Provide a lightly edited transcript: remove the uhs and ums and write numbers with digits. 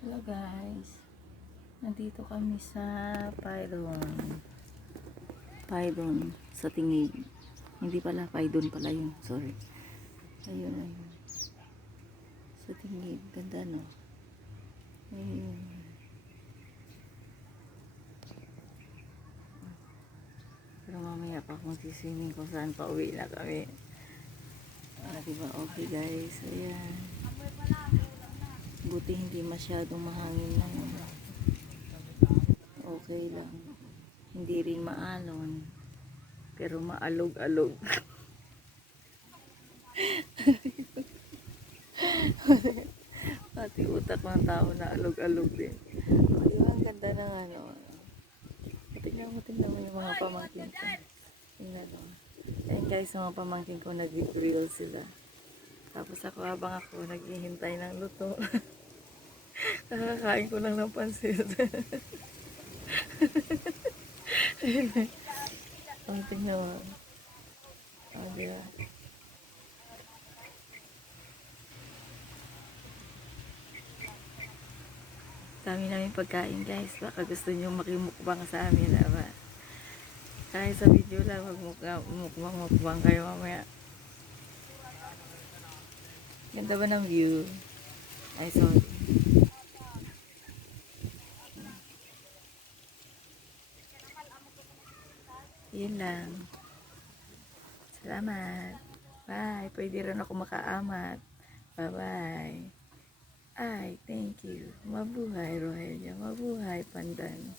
Hello guys, nandito kami sa Paidon sa Tingib. Hindi pala, Paidon pala yun, sorry. Ayun. Sa Tingib, ganda no. Ayun. Pero mamaya pa akong siswimming kung saan pa uwi na kami. Diba? Okay guys, ayan. Buti hindi masyadong mahangin na yun. Okay lang. Hindi rin maalon. Pero maalog-alog. Pati utak ng tao na alog-alog din. Ayun, ang ganda ng ano. Tingnan mo yung mga pamangkin ko. Tingnan mo. Ayan guys, mga pamangkin ko nag-grill sila. Tapos habang ako naghihintay ng luto. Nakakain ko lang ng pansit. Ang tingnan mo. Diba? Dami namin pagkain guys. Baka gusto nyo makimukbang sa amin. Diba? Kahit sa video lang, magmukbang kayo mamaya. Ganda ba ng view? Ay, sorry. Yun lang. Salamat. Bye. Pwede rin ako makaamat. Bye-bye. Ay, thank you. Mabuhay, Rohelia. Mabuhay, Pandan.